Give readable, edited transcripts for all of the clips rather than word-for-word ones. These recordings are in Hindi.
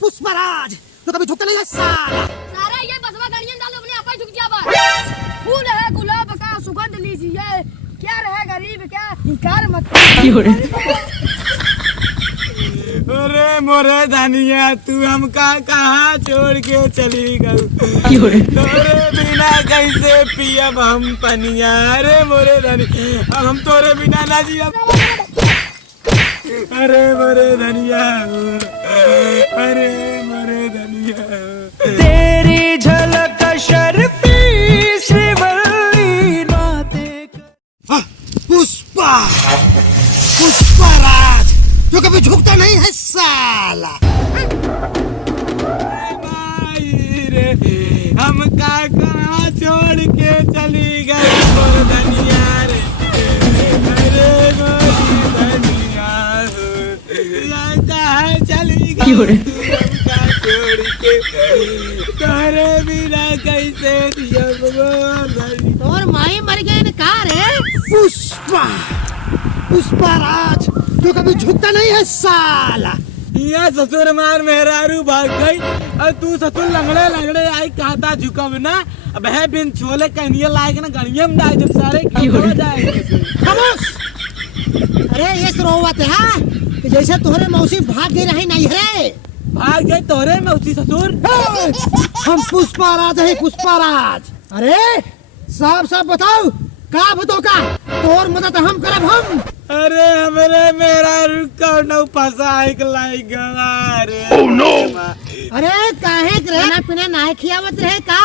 पुष्पराज तो कभी झुकता नहीं है साला। सारा ये बसवा गाड़ियां डालो अपने आप ही झुक जा बस। फूल है गुलाब का सुगंध लीजिए, क्या रहे गरीब क्या इनकार मत। अरे मोरे धनिया तू हमका कहाँ छोड़ के चली गई, तोरे बिना कैसे पियब हम पनिया। अरे मोरे धनिया अब हम तोरे बिना ना जियब। अरे मोरे धनिया, अरे मोरे धनिया। तेरी झलक शर्फी श्रीवल्ली नाते। पुष्पा पुष्पराज जो कभी झुकता नहीं है साला। हमका कहाँ छोड़ के चली गई मोर धनिया रे। अरे मोरी धनिया कहाँ चली गई हमका छोड़ के, तोरे बिना कैसे जियब। और माई मर गए न का रे। पुष्पा पुष्पराज जो कभी झुकता नहीं है साला। ये ससुर मार मेहरारू भाग गई और तू ससुर लंगड़े लंगड़े आई कहता झुकब ना। अब है बिन छोले कन्हैया लायक ना गणिया में डाल जब सारे हो जाएंगे। खामोश। अरे ये रोवत है कि जैसे तोहरे मौसी भाग गई रही नहीं है। भाग गई तोरे में उसी ससुर। हम पुष्पराज है पुष्पराज। अरे साफ साफ बताओ का भतो का तोर मदद हम करब हम। अरे हमरे मेहरारू कौनो फसाइक लाई गवा रे। अरे काहे रहना पीना ना खियावत रहे का।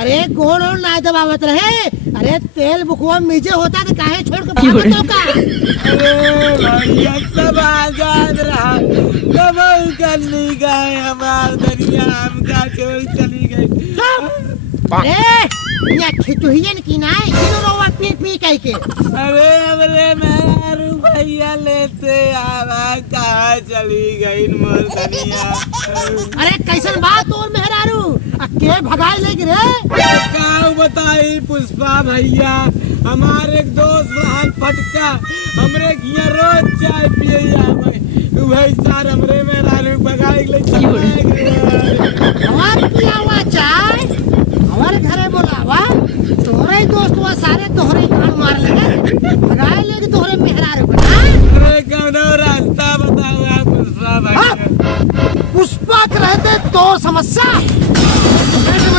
अरे गोड़ और ना दबावत रहे। अरे तेल बुकवा मीजे होता तो काहे छोड़ के भागत हो का। अरे भैया सब आजाद रहा कब करनी गए हमार धनिया हमका छोड़ चली गई। अरे या खिचुहियन की नाई इनो रोवा पी पी कह के। अरे हमरे मेहरारू भैया लेते आवा कहाँ चली गई मोर धनिया। अरे कैसन बात और मेहरारू के भगाए लेगी रे। का बताई पुष्पा भैया हमारे एक दोस्त रहन फटका हमरे घिया रोज चाय पिए आवे वही सार हमरे मेहरारू भगाए ले हमार पिया हुआ चाय हमारे घरे बोलावा तोरे दोस्त हुआ सारे तोहरे कान मार लगे भगाए लेगी तोहरे मेहरारू। अरे कौनो रास्ता बताओ पुष्पा भैया। पुष्पा के रहते तो समस्या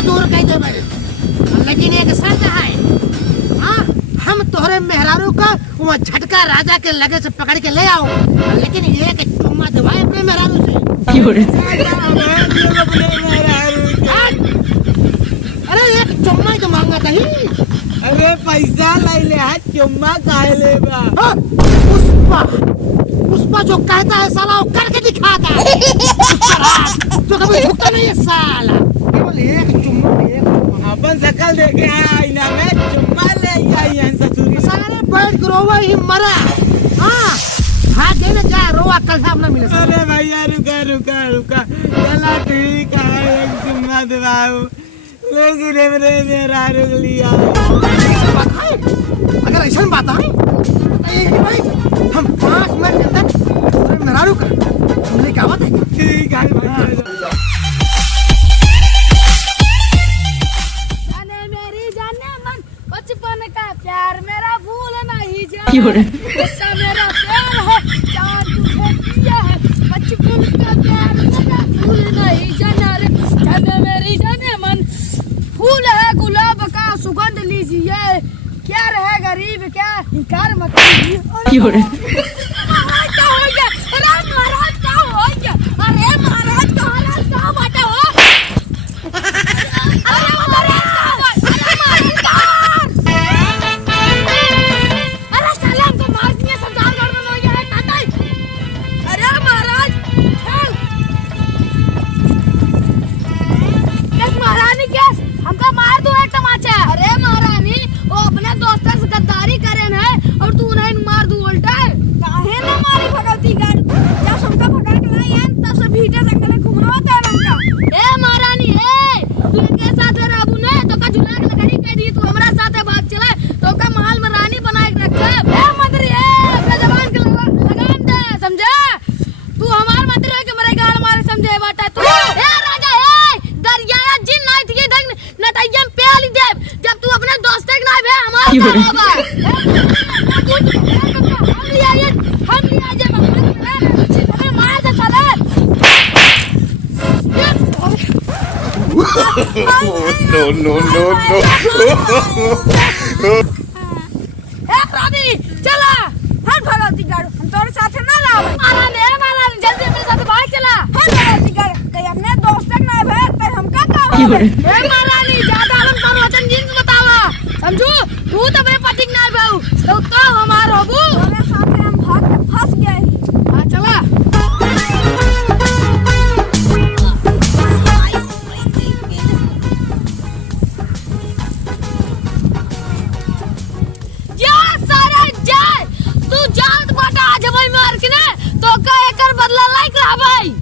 दूर कह दे भाई। लेकिन एक शर्त है। हाँ हम तोहरे मेहरारू का वहाँ झटका राजा के लगे से पकड़ के ले आओ, लेकिन एक चुम्मा दवाए अपने मेहरारू से। अरे एक चुम्मा ही तो मांगा था ही। अरे पैसा ले ले चुम्मा काहे ले बा। पुष्पा पुष्पा जो कहता है साला वो करके दिखाता है। तो कभी झुकता नहीं है साला। केवल एक चुम्मा अपन शकल देखे आईना में चुम्मा ले आई हैं ससुरी। सारे बैठ के रोवा ही मरा। हाँ भाग गए ना जा रोवा कल साहब ना मिले। अरे भैया रुका रुका रुका चला ठीक है एक चुम्मा दबाओ लेकिन मेरा रुक लिया। अगर ऐसा बात है तो भाई हम 5 मिनट के अंदर मेहरारू का हमने क्या बात है। ठीक है जाने मेरी जाने मन बचपन का प्यार मेरा भूल नहीं जाए। गुस्सा मेरा प्यार है चार तुझे किया है बचपन का प्यार मेरा भूल नहीं जाना रे। जाने मेरी जाने मन फूल है गुलाब का सुगंध लीजिए, क्या रहे गरीब क्या इनकार मत कीजिए। महाराज क्या हो गया। अरे महाराज क्या हो गया। अरे महाराज का हालत क्या बात हो। अरे महाराज अरे सलाम को मार दिया सरदार गड़बड़ हो गया है काटा। अरे महाराज चल महारानी केस हमका मार दो एक तमाचा। अरे महारानी वो अपने दोस्तों से गद्दारी करेन है और तू उन्हें मार दू उल्टा। काहे ना मारी भगवती गाड़ जब सबका पकड़ के लाई हैं तब से भीटे जंगल घुमावत है उनका। ए महारानी ए तू इनके साथ रहबू ने तो का झुला के लकड़ी कह दी तू हमरा साथे भाग चले तो का महल में रानी बना के रखे। ए मंत्री ए अपने जवान के लगाम दे समझे। तू हमार मंत्री है कि मेरे गाल मारे समझे बाटा तू। No, no, no, no. चला हट भगवती गाड़ हम तोरे साथे ना लावे मारा जल्दी मेरे साथ भाग चला हट भगवती गाड़ कहीं अपने दोस्त तक ना भेज ते हम का काम ए मारा नहीं ज्यादा हम कर वचन जिन बतावा समझू तू तो मेरे पति ना बहु तो का हमार होबू तोरे साथे हम भाग के फंस गए हां चला बदला लाइक रहा भाई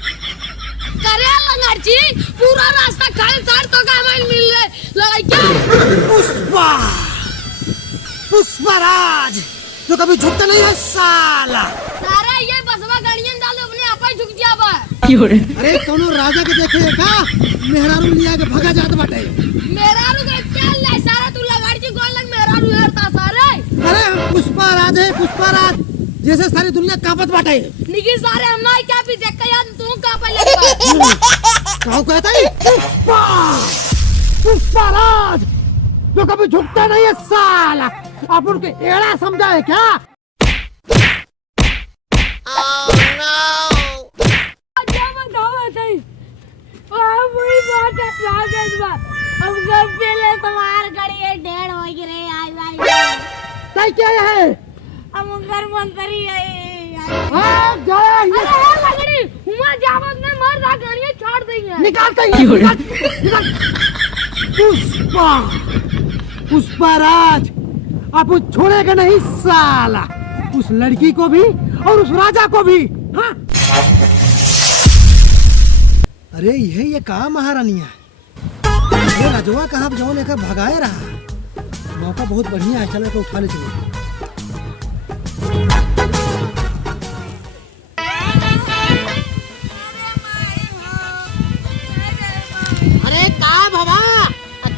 करे लंगड़ची पूरा रास्ता खाली सार तो का मन मिल रहे लड़ाई क्या पुष्पा पुष्पराज जो कभी झुकता नहीं है साला। सारा ये बसवा गड़ियन डालो अपने आप ही झुक जाबा अरे कोनो राजा के देखे का मेहरारू लिया के भगा जात बाटे मेहरारू के चल ले सारा तू लगाड़ी गोल लग मेहरारू हेरता सारे अरे हम पुष्पराज है पुष्पराज जैसे सारी दुनिया कांपत बाटे निकी सारे हम ना क्या पी देख के याद तू का पे लगवा काऊ कहता है पुष्पा पुष्पराज जो कभी झुकता नहीं है साला आप उनके एड़ा समझा है क्या पहले तुम्हार गड़ी डेढ़ हो गए आई तय क्या है हम घर मंत्री हाँ जाए अरे लगड़ी हुआ जावत में मर जा गाड़ियां छोड़ देंगे निकाल निकाल पुष्पा पुष्पराज आप छोड़ेगा नहीं साला उस लड़की को भी और उस राजा को भी हाँ अरे ये कहा महारानिया ये राजवा कहाँ जाओ लेकर भगाए रहा मौका बहुत बढ़िया है चलो उठा ले चलो अरे का बाबा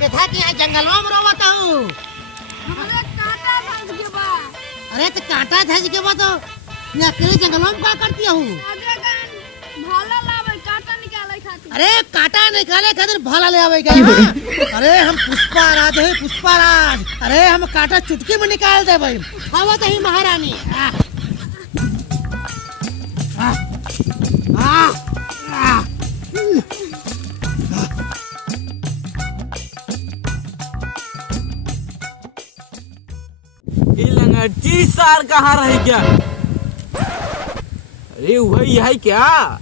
कथा की यहाँ जंगलों में रोवता हूँ अरे तो कांटा था इसके बाद तो मैं अकेले जंगलों में क्या करती हूँ अरे कांटा निकाले खातिर भाला ले आवे क्या अरे हम पुष्पराज है पुष्पराज अरे हम कांटा चुटकी में निकाल दे भाई आवा तो ही महारानी लंगड़ची सार कहाँ रही क्या अरे वही है क्या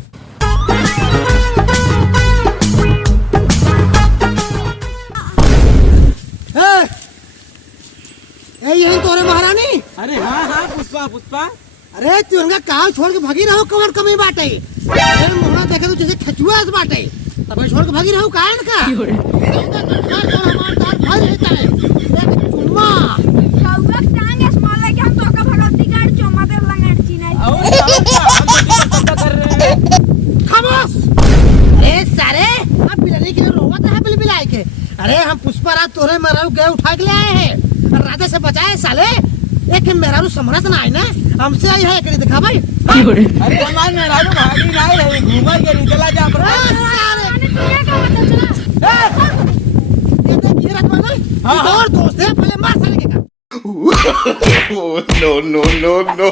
यही तोरे महारानी अरे हाँ हाँ पुष्पा पुष्पा अरे तुरंगा कहा छोड़ के भागी रहो कमर कमी बाटे अरे मोहना देखे तो जैसे खचुआ से बाटे तब छोड़ के भागी रहो कान का हमार तार भाई रहता है चुम्मा खामोश अरे सारे आप बिलाने के लिए रोवत है बिलबिलाए के अरे हम पुष्पराज तोरे मेहरारू गए उठा के ले आए हैं राजा से बचाए साले एक मेहरारू समरत ना आई ना हमसे आई है एक दिखा भाई अरे हमारे मेहरारू भागी नहीं रही घूमा के नहीं चला जा पर और दोस्त है पहले मार साले के No, no, no, no.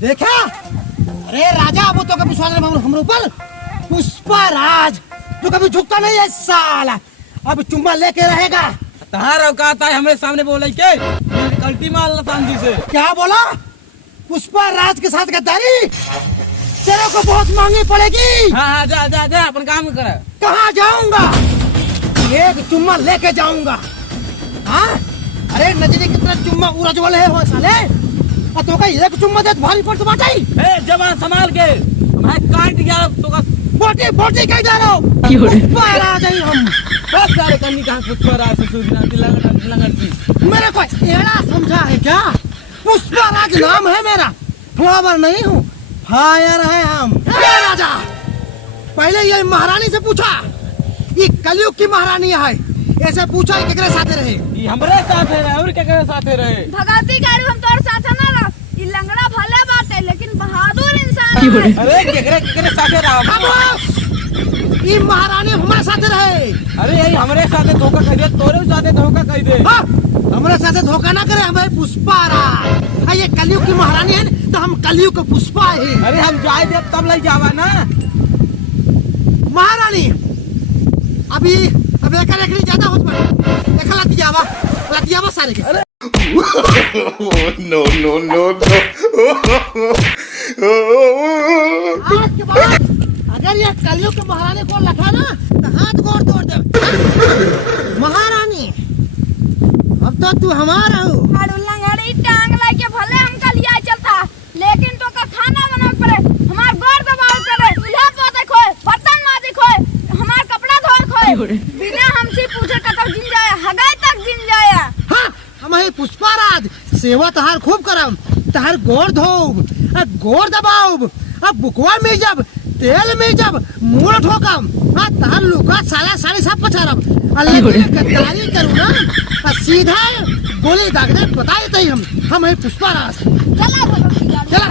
देखा अरे राजा अब तो कभी विश्वास नहीं हम ऊपर पुष्पराज जो कभी झुकता नहीं है साला अब चुम्मा लेके रहेगा तहार औकात है हमें सामने बोले के कल्टी मार ला शांति से क्या बोला पुष्पराज के साथ गद्दारी तेरे को बहुत महंगी पड़ेगी हाँ हाँ जा जा जा अपन काम कर कहाँ जाऊंगा एक चुम्मा लेके जाऊंगा हाँ अरे नजरे कितना चुम्मा उरजवल है हो साले तो का एक चुम्मा दे भारी पड़ तो बाटाई ए जवान संभाल के मैं काट गया तो का बोटी बोटी कह जा रहा हूँ पुष्पराज हम बस सारे कन्नी कहाँ पुष्पराज से सूचना लंगड़ जी। मेरे को एड़ा समझा है क्या? पुष्पराज नाम है मेरा, फ्लावर नहीं हूँ, फायर है हम। ए राजा, पहले ये महारानी से पूछा, ये कलयुग की महारानी है, ऐसे पूछा ही केकरे साथे रहे? ये हमरे साथे रहे और केकरे साथे रहे? भगवती गाड़ी हम तोर साथे ना रह, ये लंगड़ा भले बात है लेकिन बहादुर इंसान है। अरे केकरे साथे रहा? खामोश! ये महारानी हमारे साथे रहे। अरे यही हमरे साथे धोखा कर दे, तोरे साथे धोखा कर दे। हाँ, हमारे साथे धोखा ना करे, हमें पुष्पराज। ये कलयुग की महारानी है तो हम कलयुग के पुष्पा है। अरे हम जाए दे तब ले जावा ना। महारानी अभी अब एक ज्यादा होत बा, एक लतियावा सारे के। no, no, no, आज के बाद अगर ये कलयुग के महारानी को लखा ना तो हाथ गोड़ तोड़ दे। महारानी अब तो तू हमारा हो। हाडू लंगड़ी टांग लाके भले हम कलिया चलता, लेकिन तो का खाना बनावे पड़े, हमार गोर दबाव करे, चूल्हा पोते खोए, बर्तन माजे खोए, हमार कपड़ा धोए खोए, बिना हमसे पूछे कतौ जिन जाए, हगाई तक जिन जाए। हाँ, हम है पुष्पराज, सेवा तहार खूब करम, तहार गोड़ धोब, गोड़ दबाव, अब बुकवा में जब तेल में जब मुड़ ठोकम, तहार लुका साला साड़ी सब पछारम, लेकिन गद्दारी करूँ ना सीधा गोली दाग दे, बताए तई हम है पुष्पराज। चला भगवती गाड़ी। चला।